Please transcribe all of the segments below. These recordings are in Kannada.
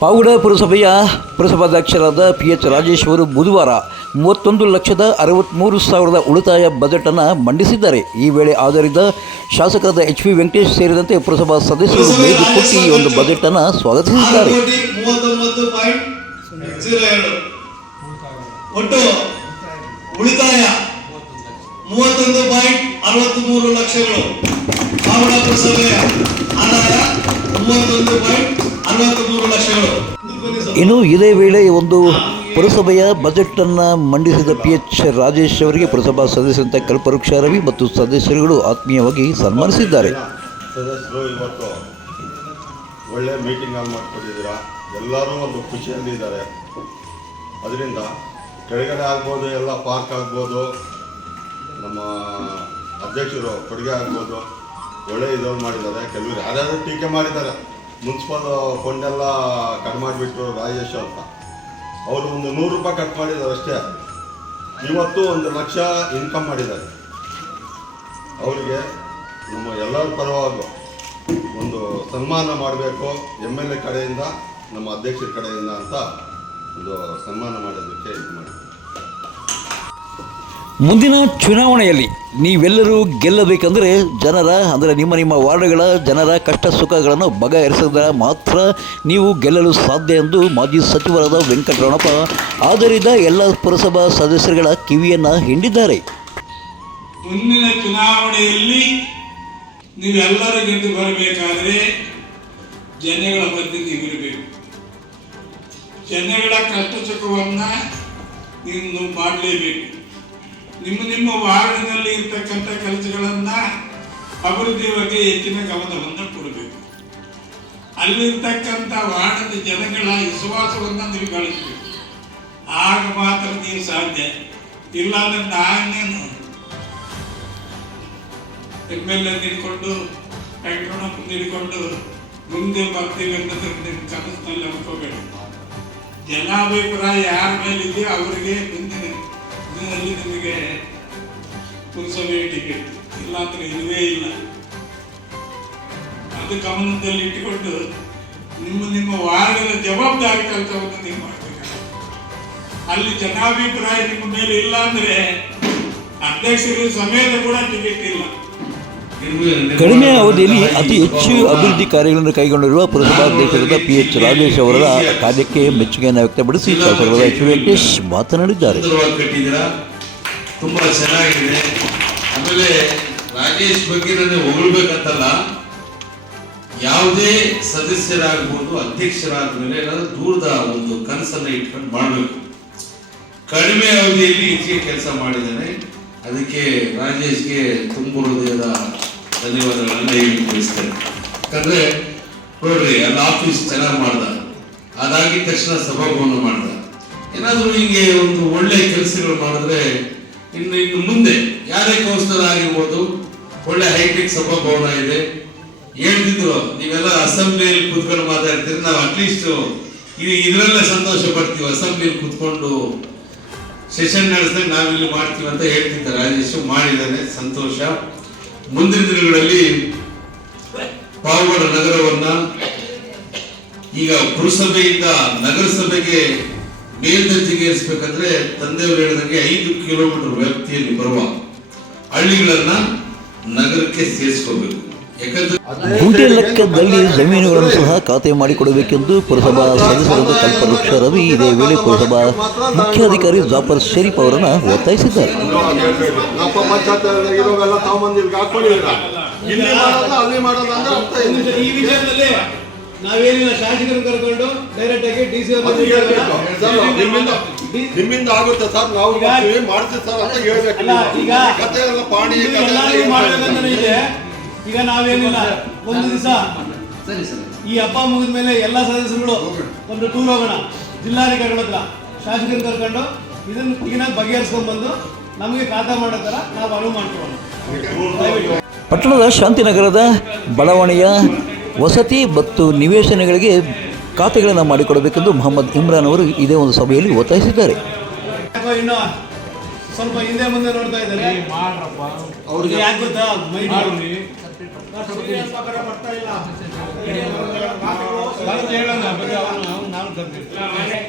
ಪಾವಗಡ ಪುರಸಭೆಯ ಪುರಸಭಾಧ್ಯಕ್ಷರಾದ ಪಿ ಎಚ್ ರಾಜೇಶ್ವರು ಬುಧವಾರ ಮೂವತ್ತೊಂದು ಲಕ್ಷದ ಅರವತ್ತ್ಮೂರು ಸಾವಿರದ ಉಳಿತಾಯ ಬಜೆಟನ್ನು ಮಂಡಿಸಿದ್ದಾರೆ. ಈ ವೇಳೆ ಆಧರಿದ ಶಾಸಕರಾದ ಎಚ್ ಪಿ ವೆಂಕಟೇಶ್ ಸೇರಿದಂತೆ ಪುರಸಭಾ ಸದಸ್ಯರು ಮೇಜು ಕೊಟ್ಟಿ ಈ ಒಂದು ಬಜೆಟನ್ನು ಸ್ವಾಗತಿಸಿದ್ದಾರೆ. ಒಟ್ಟು ಉಳಿತಾಯ ಮೂವತ್ತೊಂದು ಪಾಯಿಂಟ್ ಅರವತ್ಮೂರು ಲಕ್ಷಗಳು. ಪಾವಡ ಪುರಸಭೆಯ ಆದಾಯ ಮೂವತ್ತೊಂದು ಪಾಯಿಂಟ್ ಅರವತ್ಮೂರು ಲಕ್ಷಗಳು ಇನ್ನು ಇದೇ ವೇಳೆ ಒಂದು ಪುರಸಭೆಯ ಬಜೆಟನ್ನು ಮಂಡಿಸಿದ ಪಿ ಎಚ್ ರಾಜೇಶ್ ಅವರಿಗೆ ಪುರಸಭಾ ಸದಸ್ಯರಂತೆ ಕಲ್ಪವೃಕ್ಷ ರವಿ ಮತ್ತು ಸದಸ್ಯರುಗಳು ಆತ್ಮೀಯವಾಗಿ ಸನ್ಮಾನಿಸಿದ್ದಾರೆ. ಸದಸ್ಯರು ಇವತ್ತು ಒಳ್ಳೆ ಮೀಟಿಂಗ್ ಆಲ್ ಮಾಡಿಕೊಟ್ಟಿದ್ದೀರಾ ಎಲ್ಲರೂ ಒಂದು ಖುಷಿಯಲ್ಲಿದ್ದಾರೆ ಅದರಿಂದ ಕೆಳಗಡೆ ಆಗ್ಬೋದು, ಎಲ್ಲ ಪಾರ್ಕ್ ಆಗ್ಬೋದು, ನಮ್ಮ ಅಧ್ಯಕ್ಷರು ಕೊಡುಗೆ ಆಗ್ಬೋದು, ಒಳ್ಳೆ ಇದನ್ನು ಮಾಡಿದ್ದಾರೆ. ಕೆಲವರು ಯಾರ್ಯಾರು ಟೀಕೆ ಮಾಡಿದ್ದಾರೆ. ಮುನ್ಸಿಪಲ್ ಫಂಡೆಲ್ಲ ಕಟ್ ಮಾಡಿಬಿಟ್ಟು ರಾಜೇಶ್ ಅಂತ. ಅವರು ಒಂದು ನೂರು ರೂಪಾಯಿ ಕಟ್ ಮಾಡಿದ್ದಾರೆ ಅಷ್ಟೇ. ಇವತ್ತು ಒಂದು ಲಕ್ಷ ಇನ್ಕಮ್ ಮಾಡಿದ್ದಾರೆ. ಅವರಿಗೆ ನಮ್ಮ ಎಲ್ಲರ ಪರವಾಗಿ ಒಂದು ಸನ್ಮಾನ ಮಾಡಬೇಕು, ಎಂ ಎಲ್ ಎ ಕಡೆಯಿಂದ, ನಮ್ಮ ಅಧ್ಯಕ್ಷರ ಕಡೆಯಿಂದ ಅಂತ ಒಂದು ಸನ್ಮಾನ ಮಾಡೋದಕ್ಕೆ ಇದು ಮಾಡಿ ಮುಂದಿನ ಚುನಾವಣೆಯಲ್ಲಿ ನೀವೆಲ್ಲರೂ ಗೆಲ್ಲಬೇಕಂದರೆ ಜನರ, ಅಂದರೆ ನಿಮ್ಮ ನಿಮ್ಮ ವಾರ್ಡ್ಗಳ ಜನರ ಕಷ್ಟ ಸುಖಗಳನ್ನು ಬಗೆಹರಿಸಿದ್ರೆ ಮಾತ್ರ ನೀವು ಗೆಲ್ಲಲು ಸಾಧ್ಯ ಎಂದು ಮಾಜಿ ಸಚಿವರಾದ ವೆಂಕಟರಮಣಪ್ಪ ಆದ್ದರಿಂದ ಎಲ್ಲ ಪುರಸಭಾ ಸದಸ್ಯರುಗಳ ಕಿವಿಯನ್ನು ಹಿಂಡಿದ್ದಾರೆ. ಮುಂದಿನ ಚುನಾವಣೆಯಲ್ಲಿ ನೀವೆಲ್ಲರೂ ಗೆದ್ದು ಬರಬೇಕಾದ್ರೆ ಜನಗಳ ಮಧ್ಯೆ ಜನಗಳ ಕಷ್ಟ ಸುಖವನ್ನು ನೀವು ಮಾಡಲೇಬೇಕು. ನಿಮ್ಮ ನಿಮ್ಮ ವಾರ್ಡಿನಲ್ಲಿ ಇರ್ತಕ್ಕಂಥ ಕೆಲಸಗಳನ್ನ ಅಭಿವೃದ್ಧಿ ಬಗ್ಗೆ ಹೆಚ್ಚಿನ ಗಮನವನ್ನು ಕೊಡಬೇಕು. ಅಲ್ಲಿರ್ತಕ್ಕಂಥ ವಾರ್ಡದ ಜನಗಳ ವಿಶ್ವಾಸವನ್ನು ನೀವು ಗಳಿಸಬೇಕು ಆಗ ಮಾತ್ರ ನೀವು ಸಾಧ್ಯ. ಇಲ್ಲಾಂದ್ರೆ ನಾನೇನು ಎಂ ಎಲ್ ಎ ಹಿಡ್ಕೊಂಡು ನಿಡ್ಕೊಂಡು ಮುಂದೆ ಬರ್ತೀವಿ ಅಂತ ನಿಮ್ಮ ಕನಸಿನಲ್ಲಿ ಜನ ಜನಾಭಿಪ್ರಾಯ ಯಾರ ಮೇಲಿದೆಯೋ ಅವರಿಗೆ ಮುಂದಿನ ದಿನದಲ್ಲಿ ನಿಮಗೆ ಪುರಸಭೆ ಟಿಕೆಟ್ ಇಲ್ಲ ಅಂದ್ರೆ ಇಲ್ಲವೇ ಇಲ್ಲ. ಅದು ಗಮನದಲ್ಲಿ ಇಟ್ಟುಕೊಂಡು ನಿಮ್ಮ ನಿಮ್ಮ ವಾರ್ಡಿನ ಜವಾಬ್ದಾರಿ ಕೆಲಸವನ್ನು ನೀವು ಮಾಡಬೇಕು ಅಲ್ಲಿ ಜನಾಭಿಪ್ರಾಯ ನಿಮ್ಮ ಮೇಲೆ ಇಲ್ಲ ಅಂದ್ರೆ ಅಧ್ಯಕ್ಷರು ಸಮೇತ ಕೂಡ ಟಿಕೆಟ್ ಇಲ್ಲ ಕಡಿಮೆ ಅವಧಿಯಲ್ಲಿ ಅತಿ ಹೆಚ್ಚು ಅಭಿವೃದ್ಧಿ ಕಾರ್ಯಗಳನ್ನು ಕೈಗೊಂಡಿರುವ ಪುರಸಭಾಧ್ಯಕ್ಷರಾದ ಪಿ ಎಚ್ ರಾಜೇಶ್ ಅವರ ಕಾರ್ಯಕ್ಕೆ ಮೆಚ್ಚುಗೆಯನ್ನು ವ್ಯಕ್ತಪಡಿಸಿ ಶಾಸಕರಾದ ಎಚ್ ವೆಂಕಟೇಶ್ ಮಾತನಾಡಿದ್ದಾರೆ. ತುಂಬಾ ಚೆನ್ನಾಗಿದೆ. ಆಮೇಲೆ ರಾಜೇಶ್ ಬಗ್ಗೆ ನಾನು ಹೊಗಳ್ಬೇಕಂತಲ್ಲ, ಯಾವುದೇ ಸದಸ್ಯರಾಗ್ಬೋದು ಅಧ್ಯಕ್ಷರಾದ ಮೇಲೆ ದೂರದ ಒಂದು ಕನಸನ್ನ ಇಟ್ಕೊಂಡು ಮಾಡಬೇಕು. ಕಡಿಮೆ ಅವಧಿಯಲ್ಲಿ ಹೆಚ್ಚಿಗೆ ಕೆಲಸ ಮಾಡಿದ್ದಾನೆ. ಅದಕ್ಕೆ ರಾಜೇಶ್ಗೆ ತುಂಬ ಹೃದಯದ ಧನ್ಯವಾದಗಳನ್ನ ಹೇಳಿ ತಿಳಿಸ್ತೇನೆ ಯಾಕಂದ್ರೆ ನೋಡ್ರಿ, ಅಲ್ಲಿ ಆಫೀಸ್ ಚೆನ್ನಾಗಿ ಮಾಡ್ದ. ಅದಾಗಿದ ತಕ್ಷಣ ಸಭಾಭವನ ಮಾಡ್ದ. ಏನಾದರೂ ಹೀಗೆ ಒಂದು ಒಳ್ಳೆ ಕೆಲಸಗಳು ಮಾಡಿದ್ರೆ ಇನ್ನು ಇನ್ನು ಮುಂದೆ ಯಾರೇ ಕೌನ್ಸಿಲರ್ ಆಗಿರ್ಬೋದು, ಒಳ್ಳೆ ಹೈಟೆಕ್ ಸಭಾಭವನ ಇದೆ. ಹೇಳ್ತಿದ್ರು, ನೀವೆಲ್ಲ ಅಸೆಂಬ್ಲಿಯಲ್ಲಿ ಕೂತ್ಕೊಂಡು ಮಾತಾಡ್ತೀರಿ, ನಾವು ಅಟ್ಲೀಸ್ಟ್ ಇದರಲ್ಲೇ ಸಂತೋಷ ಪಡ್ತೀವಿ, ಅಸೆಂಬ್ಲಿಯಲ್ಲಿ ಕೂತ್ಕೊಂಡು ಸೆಷನ್ ನಡೆಸಿದಾಗ ನಾವಿಲ್ಲಿ ಮಾಡ್ತೀವಿ ಅಂತ ಹೇಳ್ತಿದ್ದ ರಾಜೇಶ್ ಮಾಡಿದ್ದಾನೆ, ಸಂತೋಷ. ಮುಂದಿನ ದಿನಗಳಲ್ಲಿ ಪಾವಗಡ ನಗರವನ್ನ ಈಗ ಪುರಸಭೆಯಿಂದ ನಗರಸಭೆಗೆ ಮೇಲ್ದರ್ಜೆಗೆ ಏರಿಸಬೇಕಂದ್ರೆ ತಂದೆಯವರು ಹೇಳಿದಂಗೆ ಐದು ಕಿಲೋಮೀಟರ್ ವ್ಯಾಪ್ತಿಯಲ್ಲಿ ಬರುವ ಹಳ್ಳಿಗಳನ್ನ ನಗರಕ್ಕೆ ಸೇರಿಸ್ಕೋಬೇಕು. ಗುಂಟೆ ಲೆಕ್ಕದಲ್ಲಿ ಜಮೀನುಗಳನ್ನು ಸಹ ಖಾತೆ ಮಾಡಿಕೊಡಬೇಕೆಂದು ಪುರಸಭಾ ಸದಸ್ಯರಾದ ಕಲ್ಪವೃಕ್ಷ ರವಿ ಇದೇ ವೇಳೆ ಪುರಸಭಾ ಮುಖ್ಯಾಧಿಕಾರಿ ಜಾಫರ್ ಶರೀಫ್ ಅವರನ್ನು ಒತ್ತಾಯಿಸಿದ್ದಾರೆ. ನಾವೇನಿಲ್ಲ ಶಾಸಕರು ಕರ್ಕೊಂಡು ಡೈರೆಕ್ಟ್ ಆಗಿ ಡಿ ಸಿ ಸರ್ ನಿಮ್ಮಿಂದ ನಿಮ್ಮಿಂದ ಆಗುತ್ತೆ ಸರ್ ನಾವು ಮಾಡ್ತೀವಿ ಸರ್ ಅಂತ ಹೇಳ್ಬೇಕು. ಈಗ ಕಥೆ ಎಲ್ಲ ಪಾಣಿ ಇದೆ ಈಗ ನಾವೇನಿಲ್ಲ? ಒಂದು ದಿವಸ. ಈ ಹಬ್ಬ ಮುಗಿದ ಮೇಲೆ ಎಲ್ಲ ಸದಸ್ಯರುಗಳು ಒಂದು ಟೂರ್ ಹೋಗೋಣ. ಜಿಲ್ಲಾಧಿಕಾರಿಗಳ ಹತ್ರ. ಶಾಸಕರು ಕರ್ಕೊಂಡು ಇದನ್ನು ಈಗಿನ ಬಗೆಹರಿಸ್ಕೊಂಡ್ಬಂದು ನಮಗೆ ಖಾತಾ ಮಾಡೋ ಥರ ನಾವು ಅನುವು ಮಾಡ್ಕೊಳ್ಳೋಣ. ಪಟ್ಟಣದ ಶಾಂತಿನಗರದ ಬಡಾವಣೆಯ ವಸತಿ ಮತ್ತು ನಿವೇಶನಗಳಿಗೆ ಖಾತೆಗಳನ್ನು ಮಾಡಿಕೊಡಬೇಕೆಂದು ಮೊಹಮ್ಮದ್ ಇಮ್ರಾನ್ ಅವರು ಇದೇ ಒಂದು ಸಭೆಯಲ್ಲಿ ಒತ್ತಾಯಿಸಿದ್ದಾರೆ. ಇನ್ನು ಸ್ವಲ್ಪ ಹಿಂದೆ ಮುಂದೆ ನೋಡ್ತಾ ಇದ್ದಾರೆ. ಅವ್ರಿಗೆ ಯಾಕೆ ಗೊತ್ತಾ?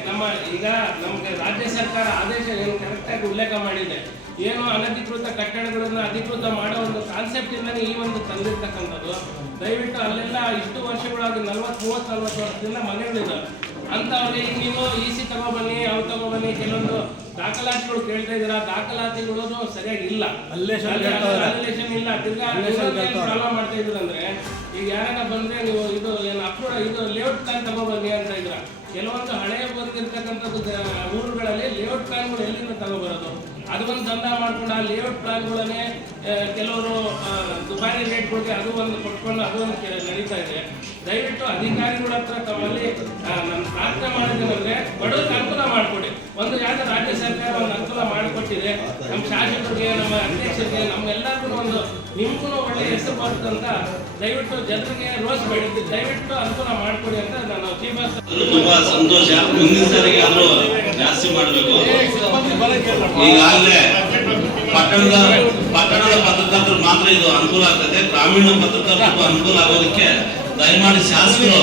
ನಮ್ಮ ಈಗ ನಮಗೆ ರಾಜ್ಯ ಸರ್ಕಾರ ಆದೇಶ ಏನು ಕರೆಕ್ಟಾಗಿ ಉಲ್ಲೇಖ ಮಾಡಿದೆ ಏನು ಅನಧಿಕೃತ ಕಟ್ಟಡಗಳನ್ನ ಅಧಿಕೃತ ಮಾಡೋ ಒಂದು ಕಾನ್ಸೆಪ್ಟ್ ಇಂದಾನೆ ಈ ಒಂದು ತಂದಿರ್ತಕ್ಕಂಥದ್ದು ದಯವಿಟ್ಟು ಅಲ್ಲೆಲ್ಲ ಇಷ್ಟು ವರ್ಷಗಳಾಗಿ ನಲ್ವತ್ತು ಮೂವತ್ತು ನಲ್ವತ್ತು ವರ್ಷದಿಂದ ಮನೆಗಳಿದ್ದಾವೆ ಅಂಥವ್ರಿಗೆ ನೀವು ಸಿ ತಗೊಬನ್ನಿ ಅವ್ರು ತಗೊಬನ್ನಿ ಕೆಲವೊಂದು ದಾಖಲಾತಿಗಳು ಕೇಳ್ತಾ ಇದ್ದೀರಾ? ದಾಖಲಾತಿಗಳು ಸರಿಯಾಗಿ ಇಲ್ಲ. ಅಲ್ಲೇಷನ್ ಇಲ್ಲ. ತಿರ್ಗಾ ಪ್ರಾಬ್ಲಮ್ ಮಾಡ್ತಾ ಇದ್ರು ಅಂದ್ರೆ ಈಗ ಯಾರನ್ನ ಬಂದ್ರೆ ನೀವು ಇದು ಏನು ಅಪ್ರೂವ್ ಇದು ಲೇಔಟ್ ಪ್ಲಾನ್ ತಗೊಬನ್ನಿ ಅಂತ ಇದ್ರ. ಕೆಲವೊಂದು ಹಳೆಯ ಬಂದಿರ್ತಕ್ಕಂಥದ್ದು ಊರುಗಳಲ್ಲಿ ಲೇಔಟ್ ಪ್ಲಾನ್ಗಳು ಎಲ್ಲಿಂದ ತಗೊಬರೋದು? ಅದು ಒಂದು ದಂಧ ಮಾಡ್ಕೊಂಡು ಆ ಲೇಔಟ್ ಪ್ಲಾನ್ಗಳನ್ನೇ ಕೆಲವರು ದುಬಾರಿ ರೇಟ್ಗಳಿಗೆ ಅದು ಒಂದು ಕೊಟ್ಕೊಂಡು ಅದು ಒಂದು ನಡೀತಾ ಇದೆ. ದಯವಿಟ್ಟು ಅಧಿಕಾರಿಗಳ ಹತ್ರ ತಮ್ಮಲ್ಲಿ ನಾನು ಪ್ರಾರ್ಥನೆ ಮಾಡಿದ್ರೆ ಬಡವರಿಗೆ ಅನುಕೂಲ ಮಾಡಿಕೊಡಿ. ಒಂದು ಯಾವುದೇ ರಾಜ್ಯ ಸರ್ಕಾರ ಒಂದು ಅನುಕೂಲ ಮಾಡಿಕೊಟ್ಟಿದೆ, ನಮ್ಮ ಶಾಸಕರಿಗೆ, ನಮ್ಮ ಅಧ್ಯಕ್ಷರಿಗೆ, ನಮ್ಗೆಲ್ಲರಿಗೂ ಒಂದು ನಿಮ್ಗೂ ಒಳ್ಳೆ ಹೆಸರು ಬರುತ್ತಂತ ದಯವಿಟ್ಟು ಜನರಿಗೆ ರೋಸ್ ಬೇಡಿ ದಯವಿಟ್ಟು ಅನುಕೂಲ ಮಾಡಿಕೊಡಿ ಅಂತ ನಾನು ತುಂಬಾ ಸಂತೋಷ. ಮುಂದಿನ ಸಾರಿಗೆ ಜಾಸ್ತಿ ಮಾಡಬೇಕು. ಈಗಾಗಲೇ ಪಟ್ಟಣದ ಪಟ್ಟಣದ ಪತ್ರಕರ್ತರು ಮಾತ್ರ ಇದು ಅನುಕೂಲ ಆಗ್ತದೆ. ಗ್ರಾಮೀಣ ಪತ್ರಕರ್ತರಿಗೂ ಅನುಕೂಲ ಆಗೋದಕ್ಕೆ ದಯಮಾಡಿ ಶಾಸಕರು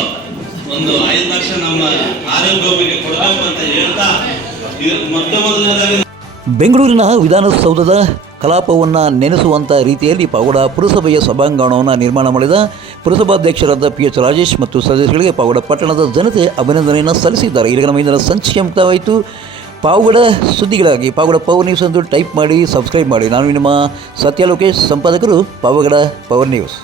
ಒಂದು ಐದು ಲಕ್ಷ ನಮ್ಮ ಆರೋಗ್ಯ ಕೊಡಬೇಕು ಅಂತ ಹೇಳ್ತಾ ಮೊಟ್ಟ ಮೊದಲನೇದಾಗಿ ಬೆಂಗಳೂರಿನ ವಿಧಾನಸೌಧದ ಕಲಾಪವನ್ನು ನೆನೆಸುವಂಥ ರೀತಿಯಲ್ಲಿ ಪಾವಡ ಪುರಸಭೆಯ ಸಭಾಂಗಣವನ್ನು ನಿರ್ಮಾಣ ಮಾಡಿದ ಪುರಸಭಾಧ್ಯಕ್ಷರಾದ ಪಿ ಎಚ್ ರಾಜೇಶ್ ಮತ್ತು ಸದಸ್ಯರಿಗೆ ಪಾವಡ ಪಟ್ಟಣದ ಜನತೆ ಅಭಿನಂದನೆಯನ್ನು ಸಲ್ಲಿಸಿದ್ದಾರೆ. ಈಗ ನಮ್ಮ ಇಂದಿನ ಸಂಚಿಕೆ ಮುಕ್ತವಾಯಿತು ಪಾವಗಡ ಸುದ್ದಿಗಳಾಗಿ, ಪಾವಗಡ ಪವರ್ ನ್ಯೂಸ್ ಅಂತ ಟೈಪ್ ಮಾಡಿ ಸಬ್ಸ್ಕ್ರೈಬ್ ಮಾಡಿ. ನಾನು ನಿಮ್ಮ ಸತ್ಯ ಲೋಕೇಶ್ ಸಂಪಾದಕರು ಪಾವಗಡ ಪವರ್ ನ್ಯೂಸ್